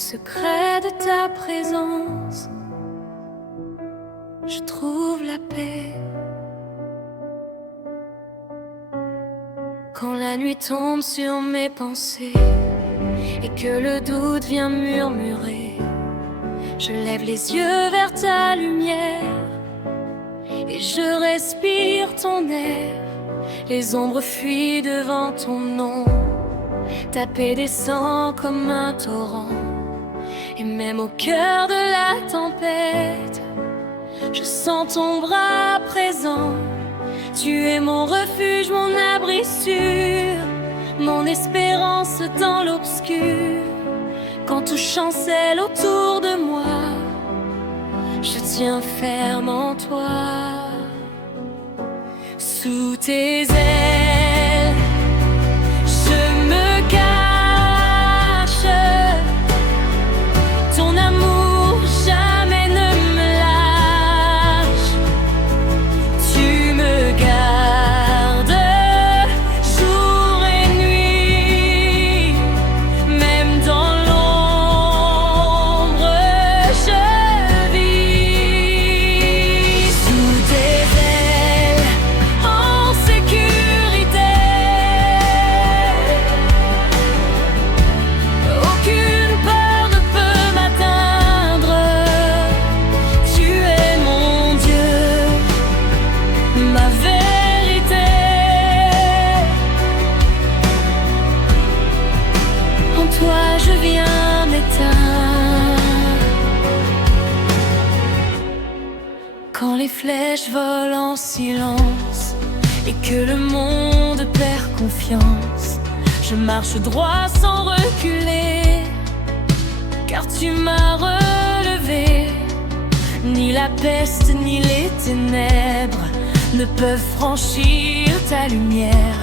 secret de ta présence, je trouve la paix. Quand la nuit tombe sur mes pensées et que le doute vient murmurer, je lève les yeux vers ta lumière et je respire ton air. Les ombres fuient devant ton nom, ta paix descend comme un torrent. Et même au cœur de la tempête, je sens ton bras présent. Tu es mon refuge, mon abri sûr, mon espérance dans l'obscur. Quand tout chancelle autour de moi, je tiens ferme en toi. Sous tes ailes, je me cache. Ton amour jamais ne me lâche. Tu me gardes jour et nuit. Même dans l'ombre, je vis. Sous tes ailes, en sécurité. Aucune peur ne peut m'atteindre. Tu es mon Dieu, ma vérité. En toi je viens m'éteindre. Quand les flèches volent en silence et que le monde perd confiance, je marche droit sans reculer, car tu m'as relevé. Ni la peste ni les ténèbres ne peuvent franchir ta lumière.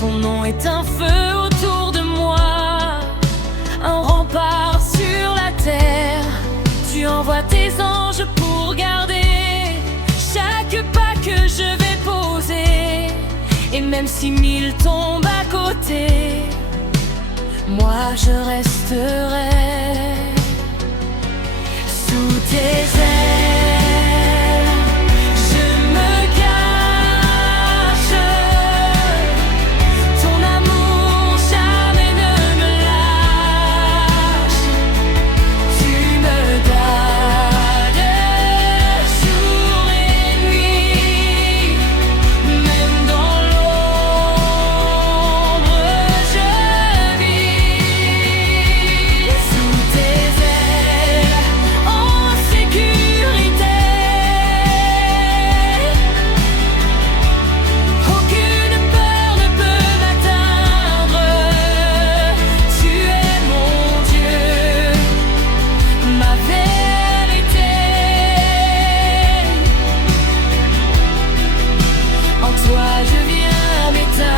Ton nom est un feu autour de moi, un rempart sur la terre. Tu envoies tes anges pour garder chaque pas que je vais poser. Et même si 1000 tombent à côté, moi je resterai. Sous tes ailes, je me cache. Ton amour jamais ne me lâche. Tu me gardes jour et nuit. Même dans l'ombre, je vis. Sous tes ailes, en sécurité. Aucune peur ne peut m'atteindre. Tu es mon Dieu, ma vérité. En toi je viens m'éteindre.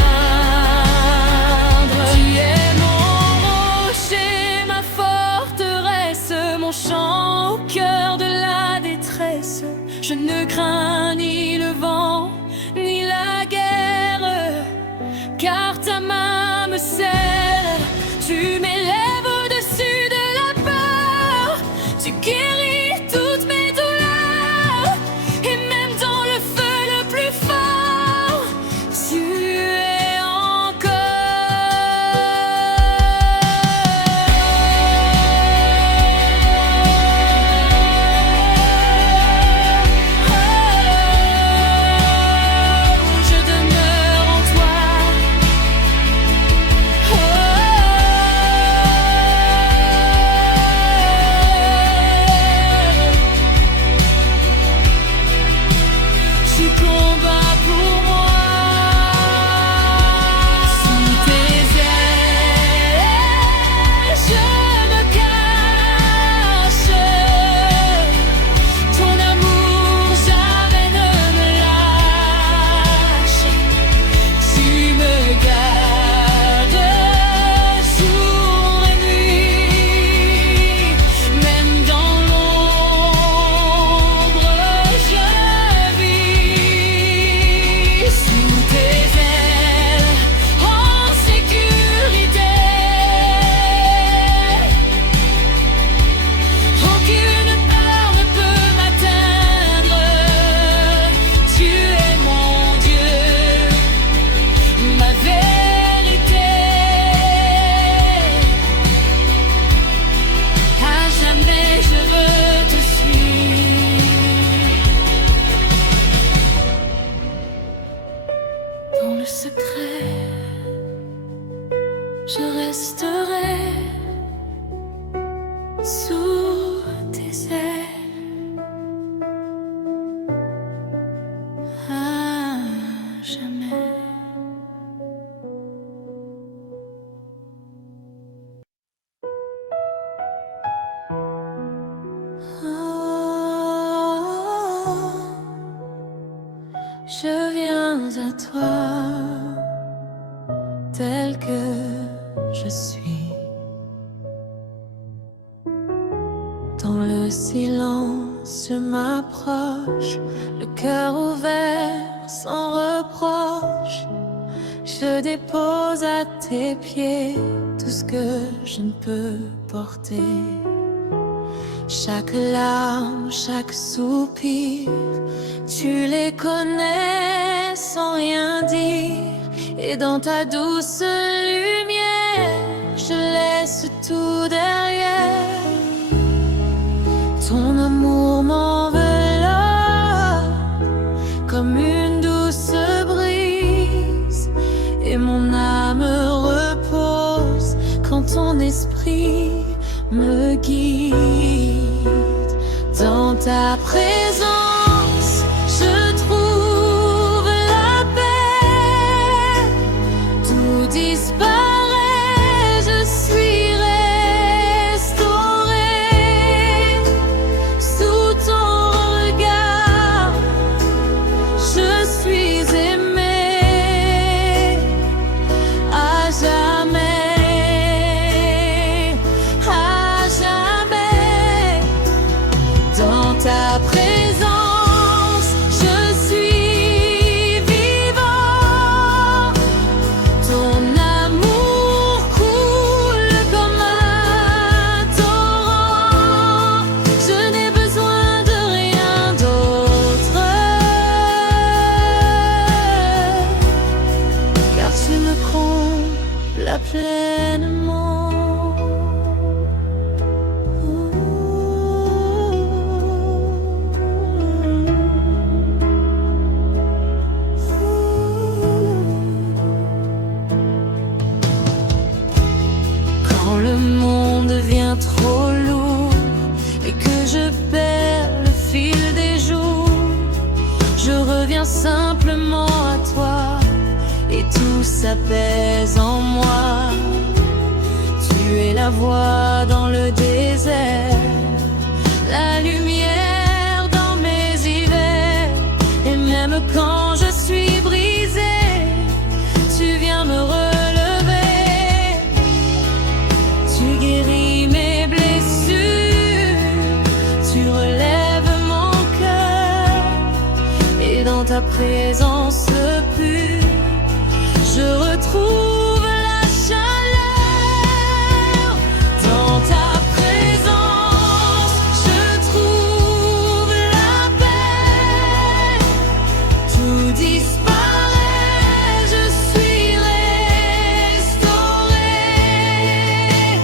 Tu es mon rocher, ma forteresse, mon chant au cœur de la détresse. Je ne crains ni le vent, ni la guerre, car ta main me serre. Tu m'élèves au-dessus de la peur. Tu guéris toutes mes douleurs. Et même dans le feu le plus fort, tu es je demeure en toi. Tu combats pour moi. Sous tes ailes, je me cache. Ton amour jamais ne me lâche. Tu me gardes jour et nuit. Même dans l'ombre, je vis. Je viens à toi, tel que je suis. Dans le silence, je m'approche, le cœur ouvert, sans reproche. Je dépose à tes pieds tout ce que je ne peux porter. Chaque larme, chaque soupir, tu les connais sans rien dire. Et dans ta douce lumière, je laisse tout derrière. Ton amour m'enveloppe comme une douce brise, et mon âme repose quand ton esprit me guide. Dans ta présence, je trouve la paix. Tout disparaît, je suis restaurée. Sous ton regard, je suis aimée à jamais. Dans ta présence, je suis vivant. Ton amour coule comme un torrent. Je n'ai besoin de rien d'autre, car tu me combles pleinement. Quand le monde devient trop lourd et que je perds le fil des jours, je reviens simplement à toi et tout s'apaise en moi. Tu es la voix dans le désert, la lumière dans mes hivers. Et même quand je suis brisée, tu viens me relever. Tu guéris mes blessures, tu relèves mon cœur. Et dans ta présence pure, je retrouve la chaleur. Dans ta présence, je trouve la paix. Tout disparaît, je suis restaurée.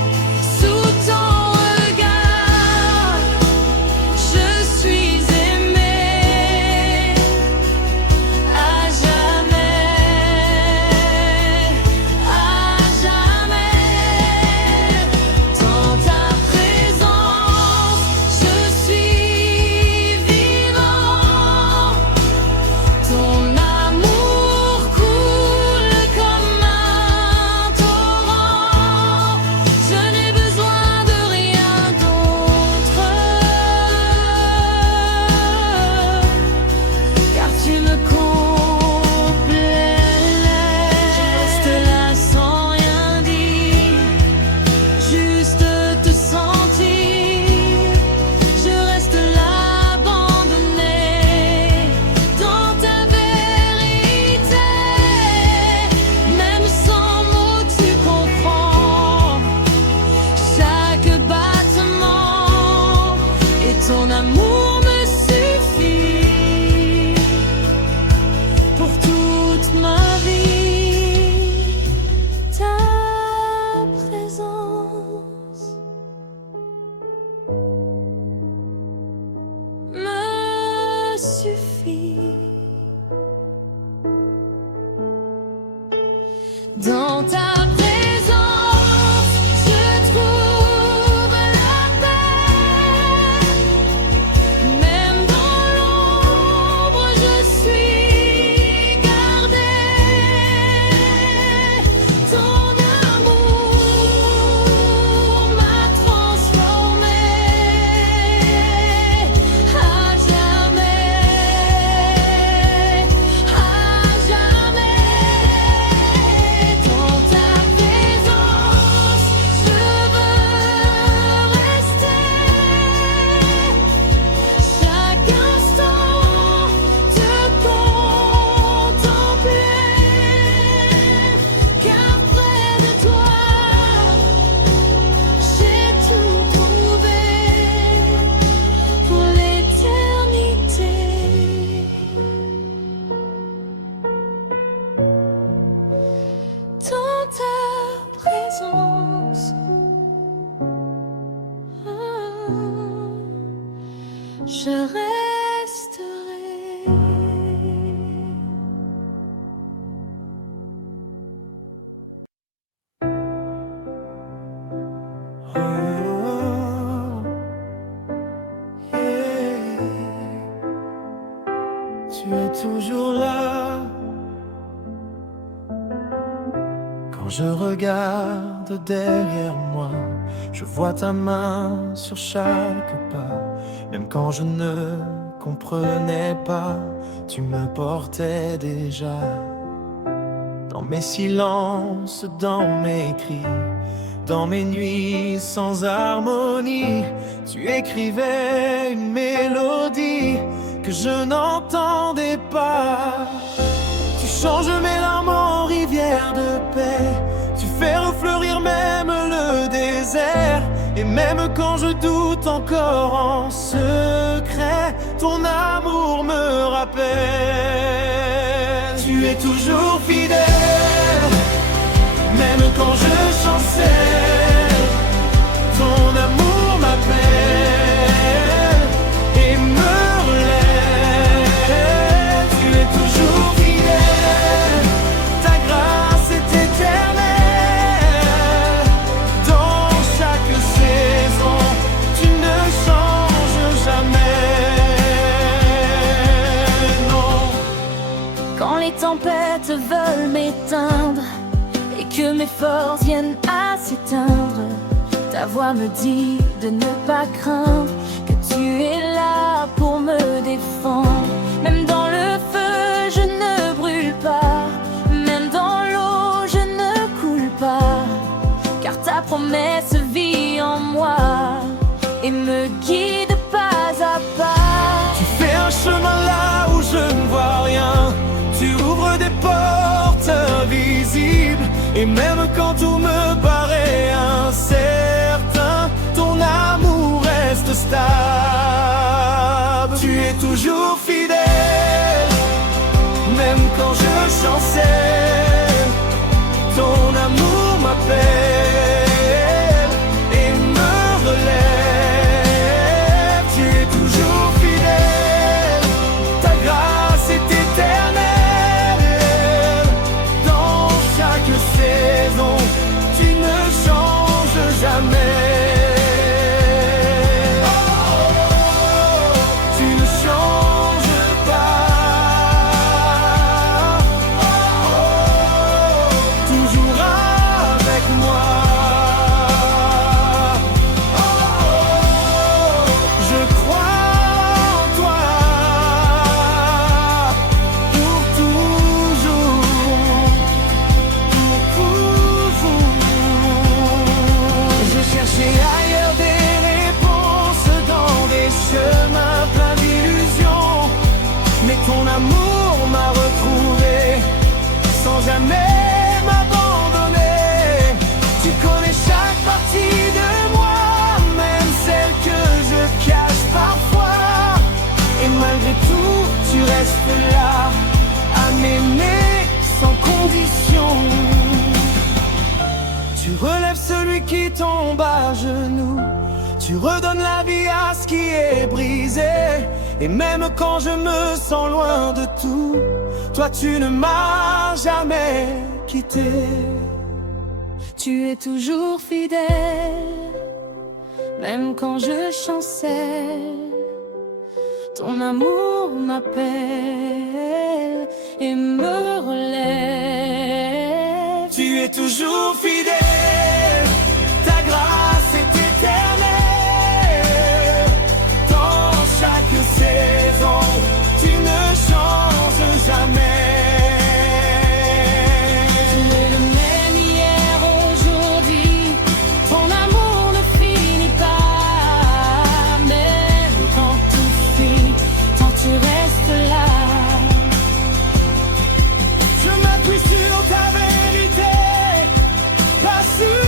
Sous ton regard, je suis aimée à jamais. Tu es toujours là. Quand je regarde derrière moi, je vois ta main sur chaque pas. Même quand je ne comprenais pas, tu me portais déjà. Dans mes silences, dans mes cris, dans mes nuits sans harmonie, tu écrivais une mélodie que je n'entendais pas. Tu changes mes larmes en rivière de paix. Tu fais refleurir même le désert. Et même quand je doute encore en secret, ton amour me rappelle. Tu es toujours fidèle, même quand je chancelle. Ton amour m'appelle et me relève. Tu es toujours fidèle, ta grâce est éternelle. Dans chaque saison, tu ne changes jamais. Non. Quand les tempêtes veulent m'éteindre et que mes forces viennent à s'éteindre, ta voix me dit de ne pas craindre, que tu es là pour me défendre. Même dans le feu, je ne brûle pas. Même dans l'eau, je ne coule pas. Car ta promesse vit en moi et me guide pas à pas. Tu fais un chemin là où je ne vois rien. Tu ouvres des portes invisibles. Et même quand tout me paraît incertain, ton amour reste stable. Tu es toujours fidèle, même quand je chancelle. Ton amour m'appelle et me relève. Tu es toujours fidèle, ta grâce est éternelle. Dans chaque saison, tu ne changes jamais. Tu ne changes pas. Toujours avec moi. Je crois en toi pour toujours. Je cherchais ailleurs des réponses dans des chemins pleins d'illusions, mais ton amour m'a retrouvé sans jamais m'abandonner. Tu connais chaque partie de moi, même celle que je cache parfois. Et malgré tout, tu restes là à m'aimer sans condition. Tu relèves celui qui tombe à genoux. Tu redonnes la vie à ce qui est brisé. Et même quand je me sens loin de tout, toi tu ne m'as jamais quitté. Tu es toujours fidèle, même quand je chancelle. Ton amour m'appelle et me relève. Tu es toujours fidèle, ta grâce est éternelle. Dans chaque saison, tu ne changes jamais. Tu es le même hier, aujourd'hui. Ton amour ne finit pas. Même quand tout fuit, tant tu restes là. Je m'appuie sur ta vérité, pas sur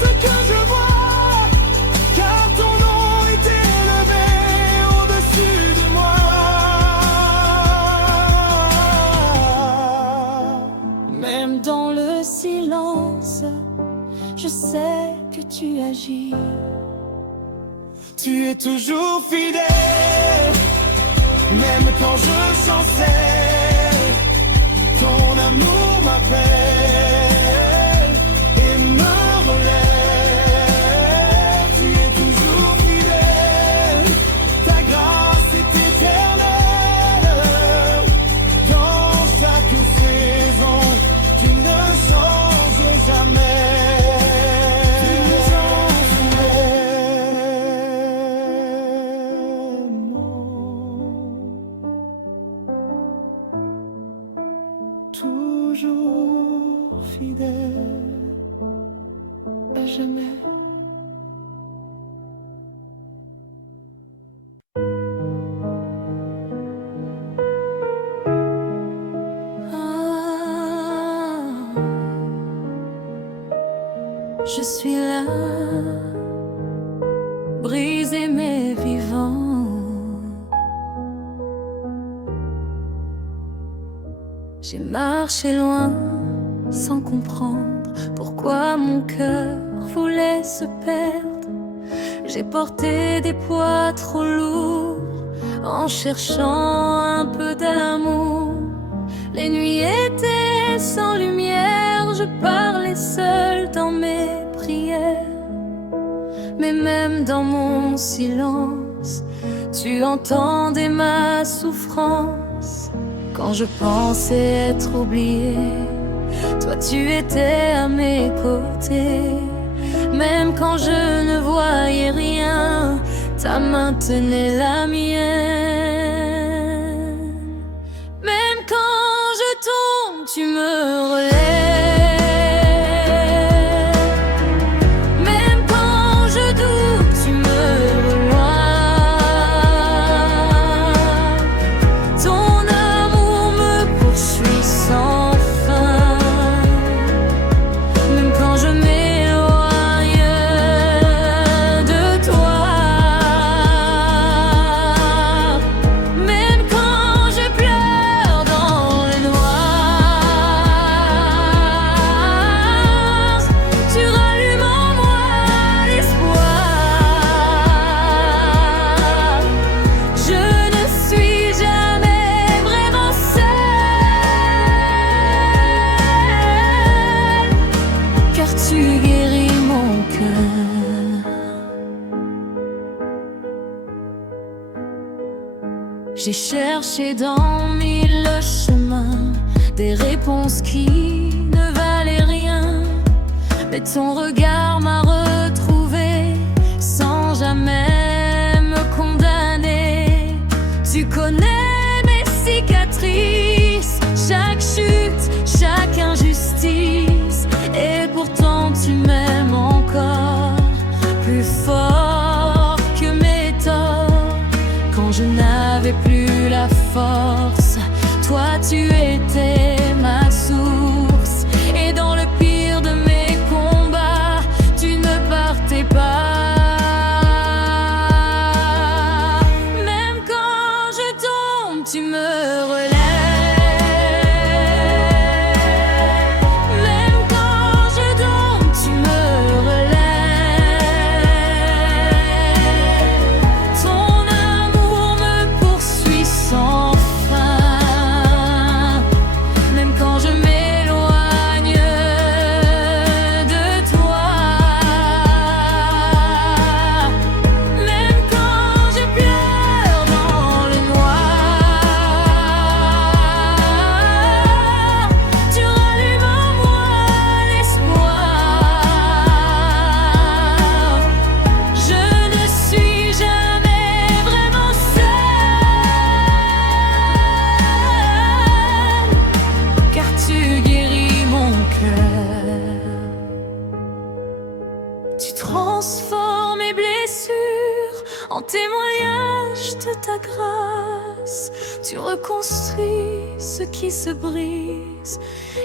ce que je vois, car ton nom est élevé au-dessus de moi. Même dans le silence, je sais que tu agis. Tu es toujours fidèle, même quand je chancelle. Ton amour m'appelle et me relève. Tu es toujours fidèle, ta grâce est éternelle. toujours fidèle à jamais. Je suis là, brisé mais vivant. J'ai marché loin sans comprendre pourquoi mon cœur voulait se perdre. J'ai porté des poids trop lourds en cherchant un peu d'amour. Les nuits étaient sans lumière, je parlais seul dans mes prières. Mais même dans mon silence, tu entendais ma souffrance. Quand je pensais être oubliée, toi tu étais à mes côtés. Même quand je ne voyais rien, ta main tenait la mienne. Même quand je tombe, tu me relèves. Même quand je doute, tu me reloins. Ton amour me poursuit sans fin. Même quand je m'éloigne de toi. Même quand je pleure dans le noir, tu rallumes en moi l'espoir. Je ne suis jamais vraiment seule, car tu guéris mon cœur. J'ai cherché dans mille chemins des réponses qui ne valaient rien, mais ton regard m'a retrouvée sans jamais me condamner. Tu connais mes cicatrices, chaque chute, chaque injustice, et pourtant tu m'aimes encore plus fort que mes torts. Quand je n'avais plus la force, toi tu étais ma source. Et dans le pire de mes combats, tu ne partais pas. Même quand je tombe, tu me relèves. Même quand je tombe, tu me relèves. Ton amour me poursuit sans fin. Même quand je m'éloigne de toi. Même quand je pleure dans le noir, tu rallumes en moi l'espoir. Je ne suis jamais vraiment seule, car tu guéris mon cœur. Tu transformes mes blessures en témoignage de ta grâce. Tu reconstruis ce qui se brise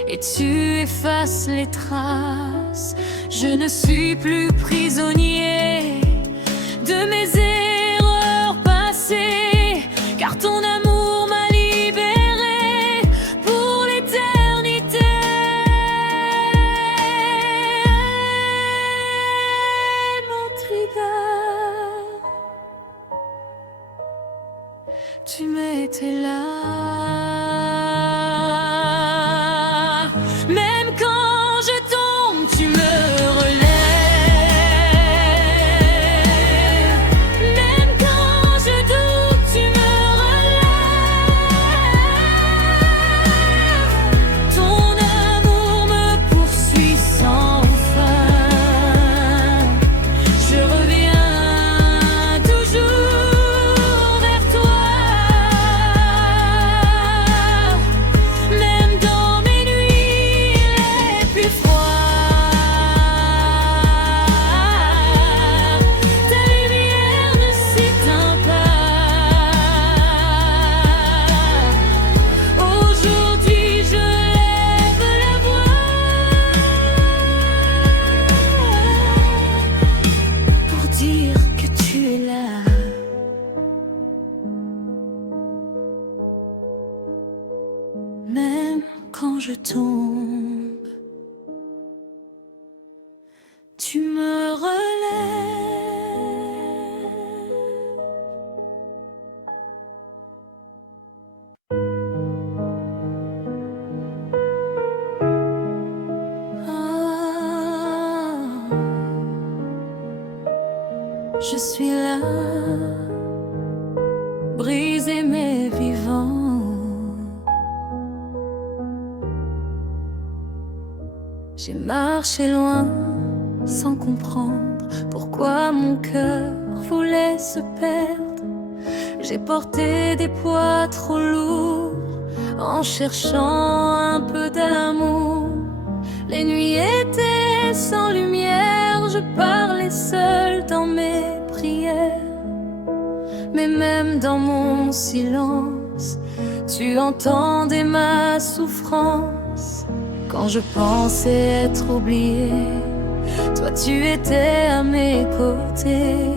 et tu effaces les traces. Je ne suis plus prisonnier de mes erreurs passées, car ton amour m'a libéré pour l'éternité. Notre tu m'étais là. Même quand je tombe, tu me relèves. Même quand je tombe, tu me relèves. Je suis là, brisé mais vivant. J'ai marché loin sans comprendre pourquoi mon cœur voulait se perdre. J'ai porté des poids trop lourds en cherchant un peu d'amour. Les nuits étaient sans lumière, je parlais seul dans mes prières. Mais même dans mon silence, tu entendais ma souffrance. Quand je pensais être oubliée, toi tu étais à mes côtés.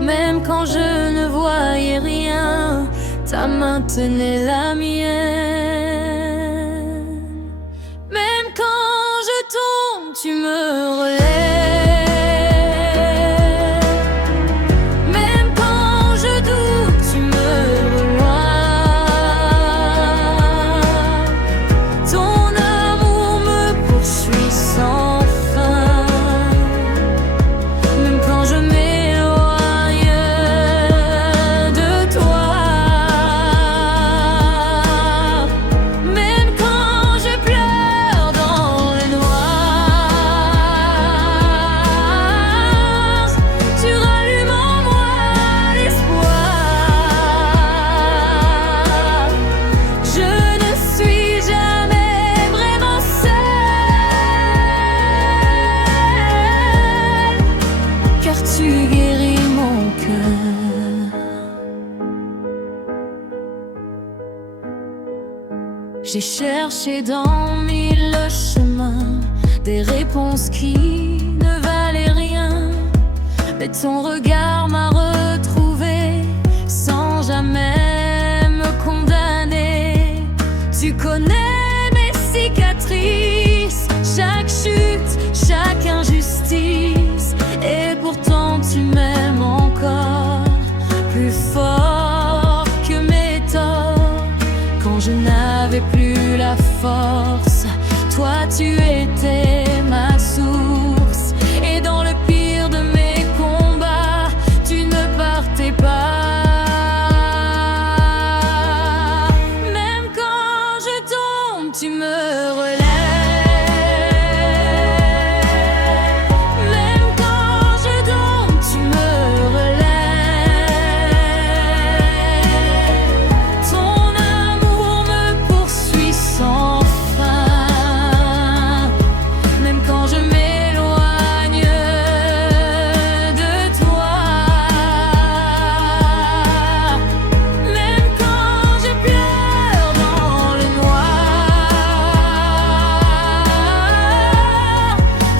Même quand je ne voyais rien, ta main tenait la mienne. Même quand je tombe, tu me relèves. Même quand je doute, tu me reloins. Ton amour me poursuit sans fin. Même quand je m'éloigne de toi. Même quand je pleure dans le noir, tu rallumes en moi l'espoir. Je ne suis jamais vraiment seule, car tu guéris mon cœur. J'ai cherché dans mille chemins des réponses qui ne valaient rien, mais ton regard m'a retrouvée sans jamais me condamner. Tu connais mes cicatrices, chaque chute, chaque injustice, et pourtant tu m'aimes encore plus fort que mes torts. Quand je n'avais plus la force, toi tu étais ma source. Et dans le pire de mes combats, tu ne partais pas. Même quand je tombe, tu me relèves. Même quand je tombe, tu me relèves. Ton amour me poursuit sans fin. Même quand je m'éloigne de toi. Même quand je pleure dans le noir,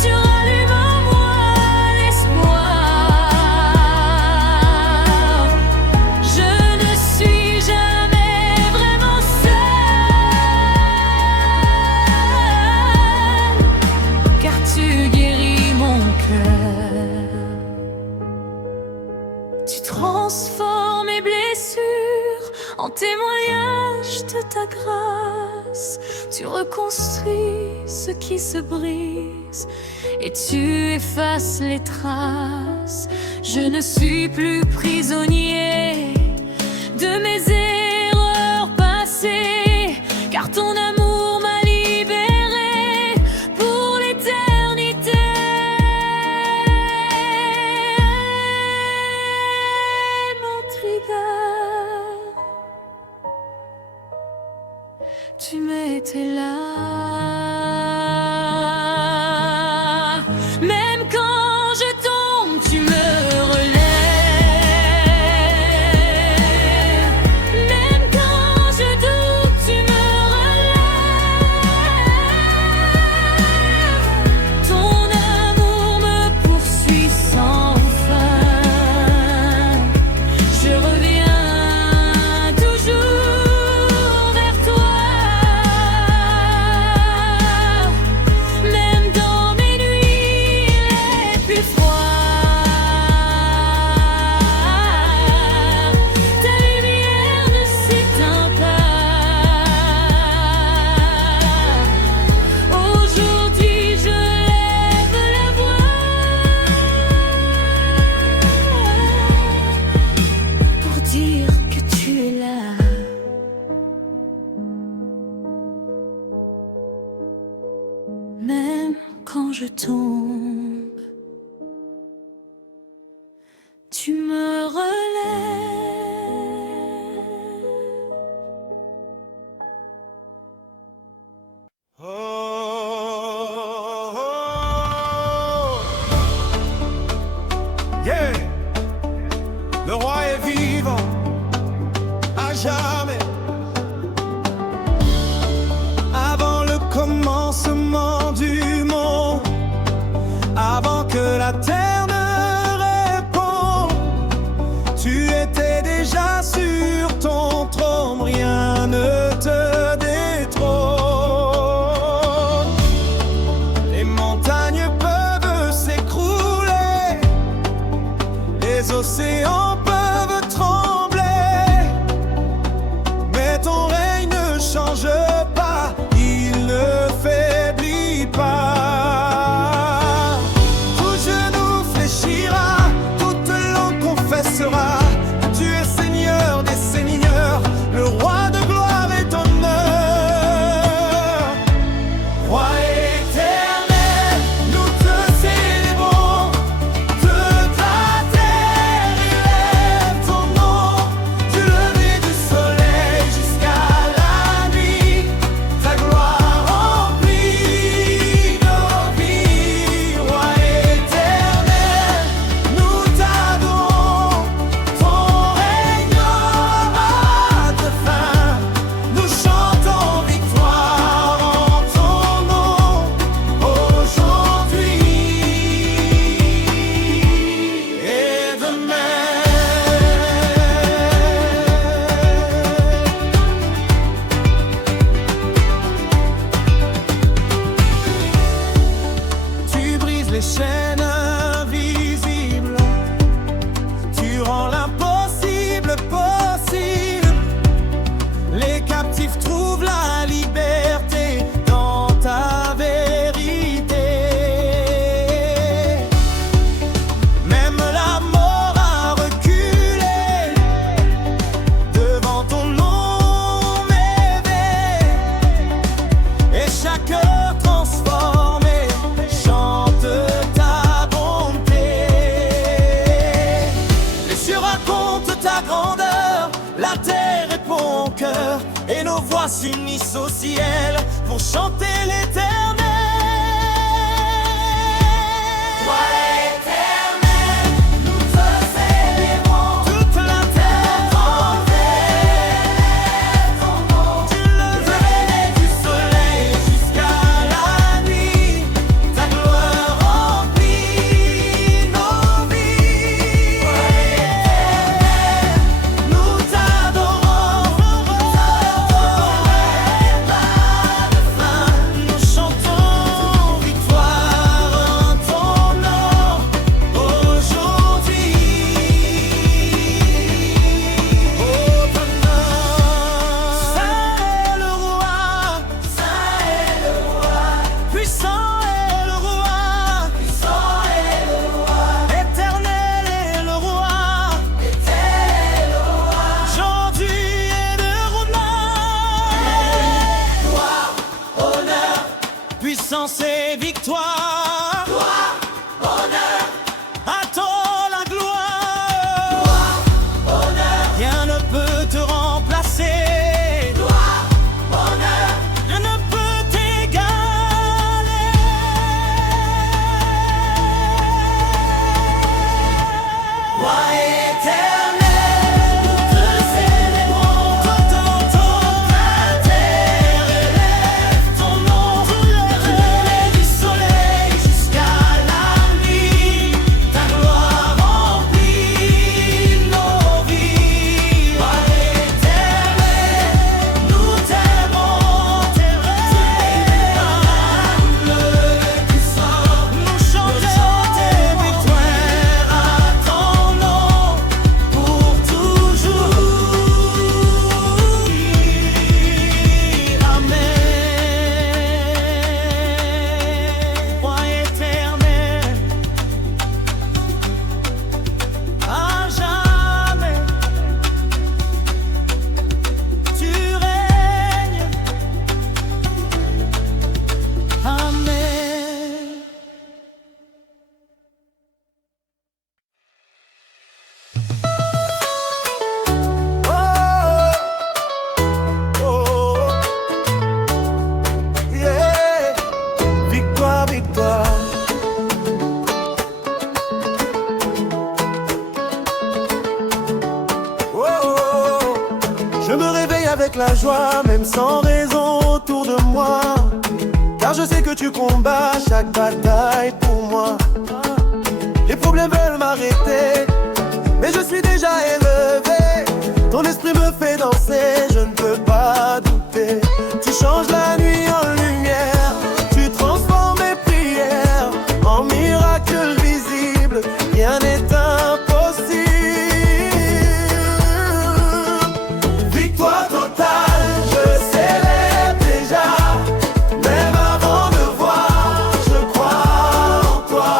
tu rallumes en moi l'espoir. Je ne suis jamais vraiment seule, car tu guéris mon cœur. Tu transformes mes blessures en témoignage de ta grâce. Tu reconstruis ce qui se brise et tu effaces les traces. Je ne suis plus prisonnier de mes erreurs passées, car ton amour m'a libéré pour l'éternité. Montriga, tu m'étais là. Même quand je tombe, tu me relèves. Même quand je doute, tu me relèves. Ton amour me poursuit sans fin. Je reviens toujours vers toi. quand je tombe, tu me relèves. Yeah, le roi est vivant à jamais. Avant le commencement du monde, avant que la terre ne réponde, tu étais déjà sur ton trône, rien ne te détrône. Les montagnes peuvent s'écrouler, les océans peuvent trembler, mais ton règne ne change pas, il ne faiblit pas. Tout genou fléchira, toute langue confessera que tu es Seigneur des seigneurs, le roi de gloire et d'honneur. Roi éternel, nous te célébrons, toute la terre élève ton nom, du lever du soleil jusqu'à la nuit, ta gloire remplit nos vies. Roi éternel, nous t'adorons, ton règne n'aura de fin, nous chantons victoire en ton nom, aujourd'hui et demain. Tu brises les chaînes invisibles, tu rends l'impossible possible. Les captifs trouvent la liberté dans ta vérité. Même la mort a reculé devant ton nom élevé, et chaque cœur transformé chante ta bonté. Les cieux racontent ta grandeur, la terre répond au cœur, et nos voix s'unissent au ciel pour chanter l'éternel. Roi éternel, nous te célébrons, toute la terre élève ton nom, du lever du soleil jusqu'à la nuit, ta gloire remplit nos vies. Roi éternel, nous t'adorons, nous chantons victoire en ton nom, aujourd'hui et demain. Saint est le roi, puissant est le roi, éternel est le roi, aujourd'hui et demain. Honneur, puissance et victoire. Gloire, honneur, à toi la gloire. Gloire, honneur, rien ne peut te remplacer. Gloire, honneur, rien ne peut t'égaler. Roi éternel, nous te célébrons, toute la terre élève ton nom, du lever du soleil joie, même sans raison autour de moi. Car je sais que tu combats chaque bataille pour moi. Les problèmes veulent m'arrêter, mais je suis déjà élevé. Ton esprit me fait danser, je ne peux pas douter. Tu changes la nuit en lumière, tu transformes mes prières en miracles visibles. Rien n'est impossible. Victoire totale, je célèbre déjà. Même avant de voir, je crois en toi.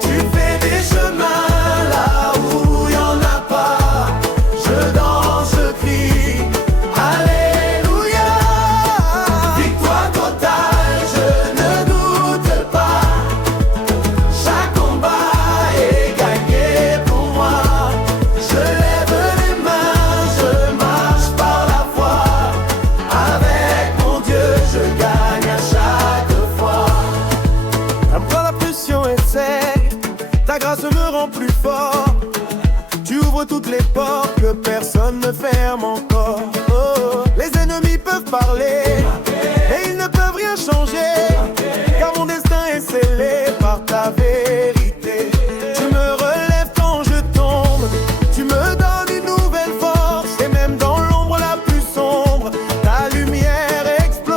Tu fais des chemins là où il n'y en a pas. Je danse, je crie, alléluia. Victoire totale, je ne doute pas. Chaque combat est gagné pour moi. Je lève les mains, je marche par la foi. Avec mon Dieu, je gagne à chaque fois. Après la pression essaye, ta grâce me rend plus fort. Tu ouvres toutes les portes que personne ne ferme encore. Oh, les ennemis peuvent parler, mais ils ne peuvent rien changer. Car mon destin est scellé par ta vérité. Tu me relèves quand je tombe, tu me donnes une nouvelle force. Et même dans l'ombre la plus sombre, ta lumière explose.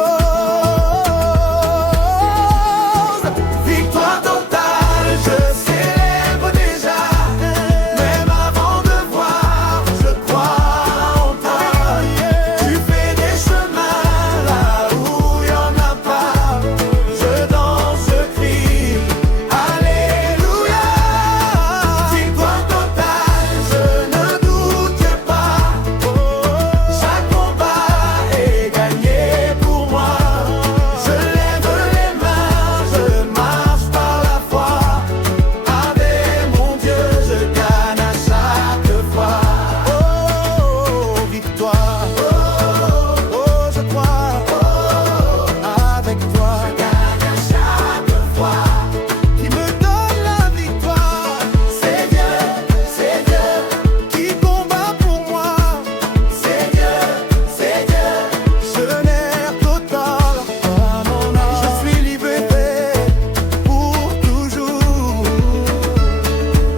Victoire totale, je célèbre déjà. Même avant de voir, je crois en toi. Tu fais des chemins là où il n'y en a pas. Je danse, je crie, alléluia. Victoire totale, je ne doute pas. Chaque combat est gagné pour moi. Je lève les mains, je marche par la foi. Avec mon Dieu, je gagne à chaque fois. Oh, victoire. Oh, je crois. Avec toi, je gagne à chaque fois. Qui me donne la victoire, c'est Dieu qui combat pour moi. C'est Dieu, je n'ai total. Je suis libéré pour toujours.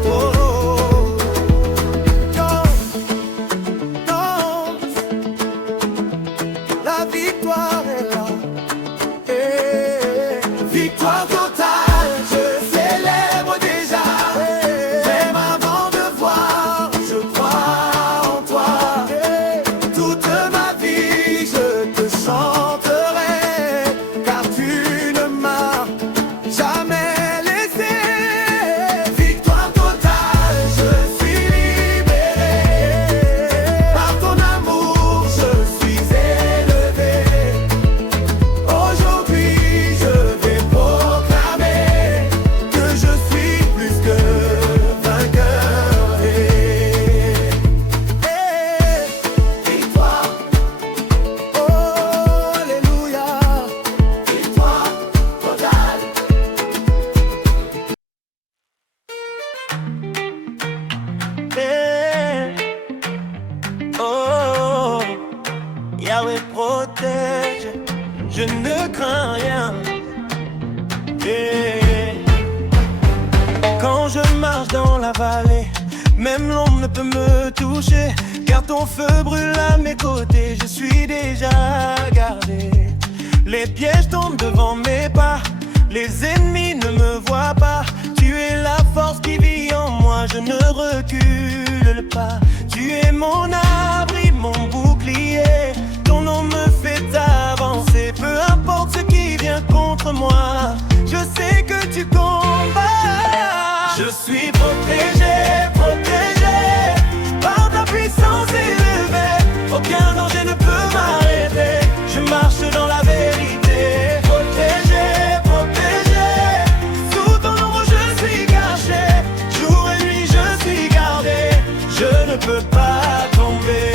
Oh, danse, la victoire est là. Victoire totale, je célèbre déjà. Même avant de voir, je crois en toi. Toute ma vie, je te chanterai, car tu ne m'as jamais laissé. Victoire totale, je suis libéré. Par ton amour, je suis élevé. Aujourd'hui, je vais proclamer que je suis plus que vainqueur. Victoire, oh, alléluia. Victoire totale. Oh, Yahweh protège, je ne crains rien. Quand je marche dans la vallée, même l'ombre ne peut me toucher, car ton feu brûle à mes côtés, je suis déjà gardé. Les pièges tombent devant mes pas, les ennemis ne me voient pas. Tu es la force qui vit en moi, je ne recule pas. Tu es mon abri, mon bouclier, ton nom me fait avancer. Peu importe ce qui vient contre moi, je sais que tu combats. Je suis protégé, par ta puissance élevée. Aucun danger ne peut m'arrêter, je marche dans la vérité. Protégé, sous ton ombre je suis caché. Jour et nuit je suis gardé, je ne peux pas tomber.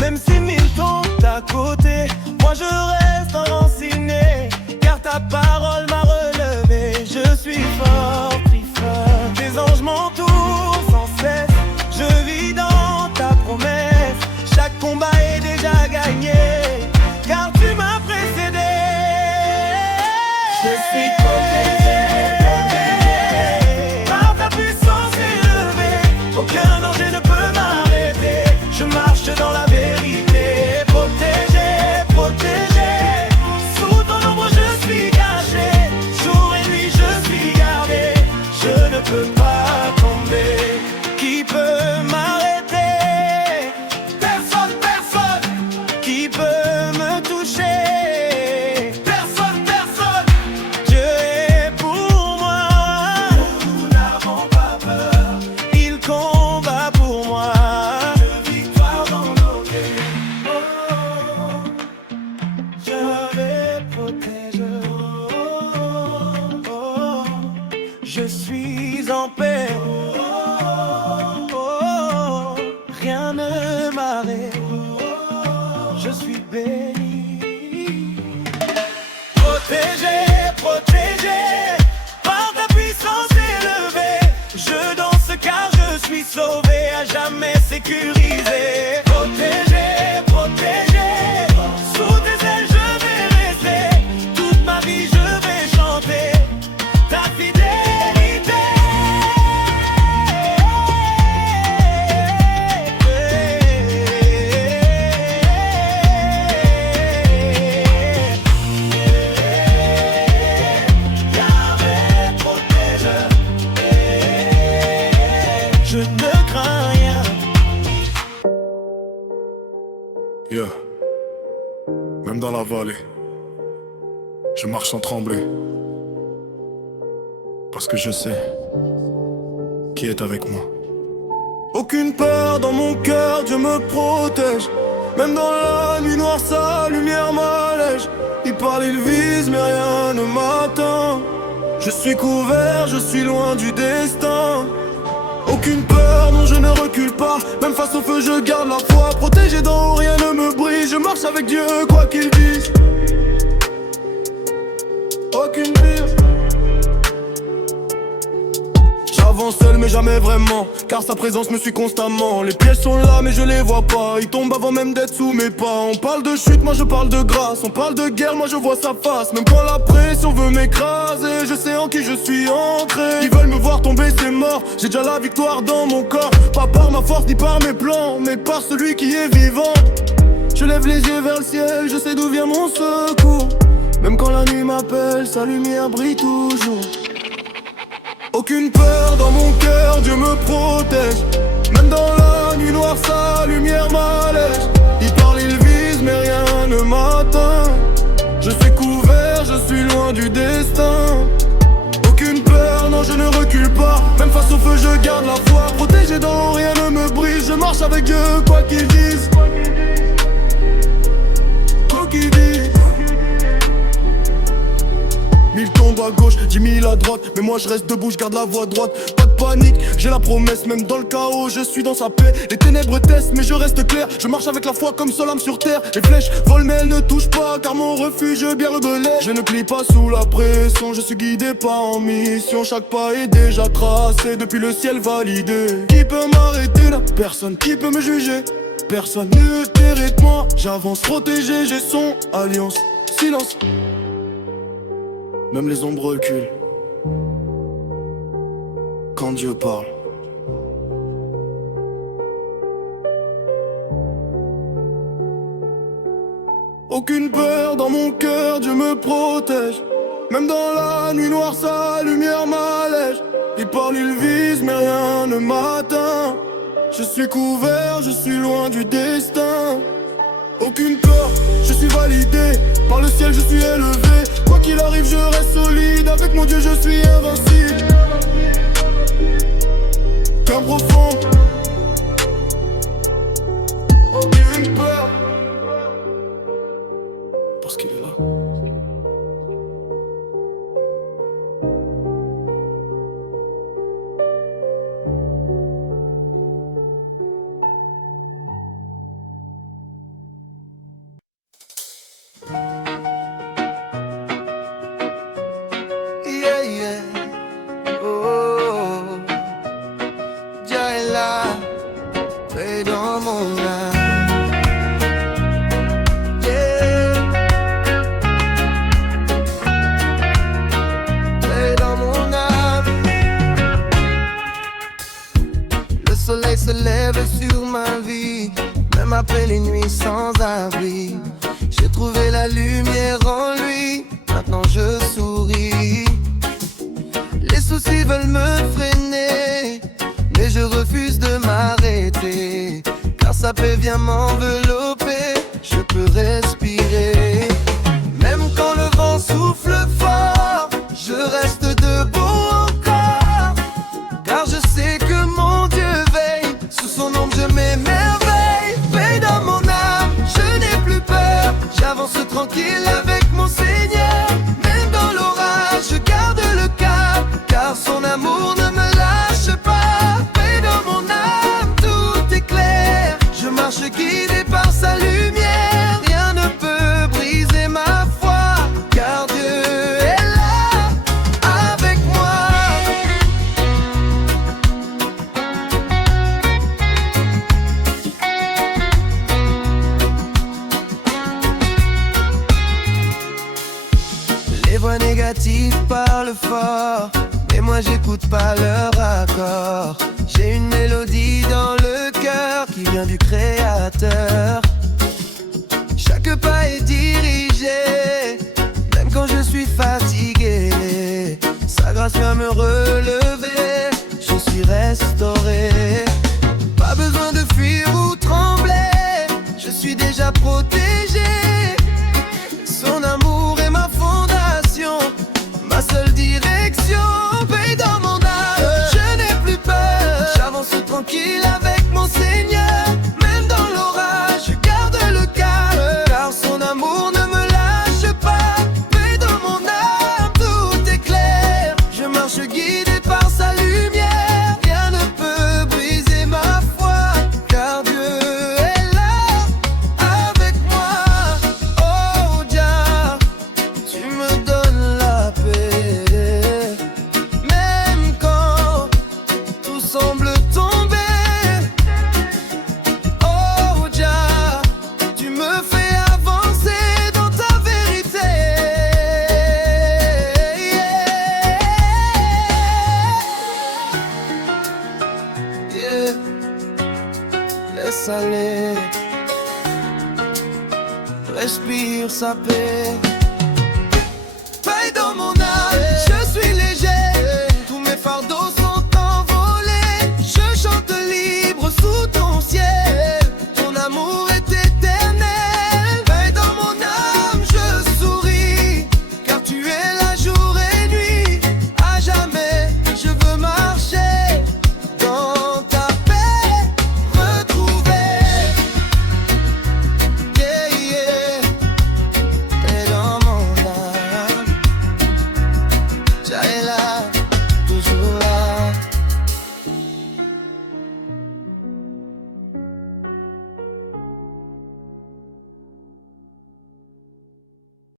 Même si mille tombent à côté, moi je reste enraciné, car ta parole m'a relevé. Je suis fort, pris fort. Tes anges m'entourent sans cesse. Je vis dans ta promesse. Chaque combat est déjà gagné, car tu m'as précédé. Je suis protégé par ta puissance élevée. Aucun danger ne peut m'arrêter. Je marche dans la vérité. Protégé, protégé. Sous ton ombre je suis caché. Jour et nuit je suis gardé. Je ne peux pas tomber. Qui peut m'arrêter? Personne, personne. Qui peut me toucher? Personne, personne. Dieu est pour moi. Nous n'avons pas peur. Il combat pour moi. De victoire dans nos cœurs. Oh, je vais protéger. Oh, oh, je suis en paix. Oh, oh, rien ne m'arrête. Je suis béni. Protégé, protégé par ta puissance élevée. Je danse car je suis sauvé, à jamais sécurisé. Protégé, protégé. Sous tes ailes je vais rester. Toute ma vie je vais chanter ta fidélité. Yahvé protège. Je ne crains rien. Yeah. Même dans la vallée, je marche sans trembler. Parce que je sais qui est avec moi. Aucune peur dans mon cœur, Dieu me protège. Même dans la nuit noire, sa lumière m'allège. Il parle, il vise, mais rien ne m'atteint. Je suis couvert, je suis loin du destin. Aucune peur, non je ne recule pas. Même face au feu je garde la foi. Protégé dans haut, rien ne me brise. Je marche avec Dieu, quoi qu'il dise. Aucune pire. J'avance seul mais jamais vraiment, car sa présence me suit constamment. Les pièges sont là mais je les vois pas. Ils tombent avant même d'être sous mes pas. On parle de chute, moi je parle de grâce. On parle de guerre, moi je vois sa face. Même quand la pression veut m'écraser, je sais en qui je suis ancré. Ils veulent me voir tomber, c'est mort. J'ai déjà la victoire dans mon corps. Pas par ma force ni par mes plans, mais par celui qui est vivant. Je lève les yeux vers le ciel, je sais d'où vient mon secours. Même quand la nuit m'appelle, sa lumière brille toujours. Aucune peur dans mon cœur, Dieu me protège. Même dans la nuit noire, sa lumière m'allège. Il parle, il vise, mais rien ne m'atteint. Je suis couvert, je suis loin du destin. Aucune peur, non je ne recule pas. Même face au feu, je garde la foi. Protégé dans rien ne me brise. Je marche avec Dieu, quoi qu'il dise. Quoi qu'il dise. 1000 tombent à gauche, 10 000 à droite. Mais moi je reste debout, je garde la voie droite. Pas de panique, j'ai la promesse, même dans le chaos, je suis dans sa paix. Les ténèbres testent, mais je reste clair. Je marche avec la foi comme seul âme sur terre. Les flèches volent, mais elles ne touchent pas, car mon refuge est bien rebellé. Je ne plie pas sous la pression, je suis guidé pas en mission. Chaque pas est déjà tracé, depuis le ciel validé. Qui peut m'arrêter là? Personne. Qui peut me juger? Personne ne t'hérite moi. J'avance protégé, j'ai son alliance. Silence. Même les ombres reculent quand Dieu parle. Aucune peur dans mon cœur, Dieu me protège. Même dans la nuit noire, sa lumière m'allège. Il parle, il vise, mais rien ne m'atteint. Je suis couvert, je suis loin du destin. Aucune peur, je suis validé. Par le ciel je suis élevé. Quoi qu'il arrive je reste solide. Avec mon Dieu je suis invincible. Qu'un profond. Aucune peur. Parce qu'il est là. même après les nuits sans abri. J'ai trouvé la lumière en lui, maintenant je souris. Les soucis veulent me freiner, mais je refuse de m'arrêter, car sa paix vient m'envelopper, je peux respirer. Même quand le vent souffle fort, je reste debout encore, car je sais que mon Dieu veille, sous son ombre je m'émerveille. Paix dans mon âme, je n'ai plus peur, j'avance tranquille avec mon Seigneur. Même dans l'orage, je garde le cap, car son amour ne me lâche pas. Paix dans mon âme, tout est clair, je marche guidé par sa lumière. Rien ne peut briser ma foi, car Dieu est là avec moi. Les voix négatives parlent fort, mais moi j'écoute pas leur accord. J'ai une mélodie dans le cœur qui vient du Créateur. Chaque pas est dirigé, même quand je suis fatigué. Sa grâce vient me relever, je suis restauré. Pas besoin de fuir ou trembler, je suis déjà protégé. Son amour est ma fondation, ma seule direction. Paix dans mon âme, je n'ai plus peur, j'avance tranquille avec mon Seigneur. Même dans l'orage, je garde le calme, car son amour ne me lâche pas. Paix dans mon âme, tout est clair, je marche guidé par sa lumière. Rien ne peut briser ma foi, car Dieu est là avec moi. Oh Jah, tu me donnes la paix, même quand tout semble tomber. Oh Jah, tu me fais avancer dans ta vérité. Yeah. Laisse aller, respire sa paix.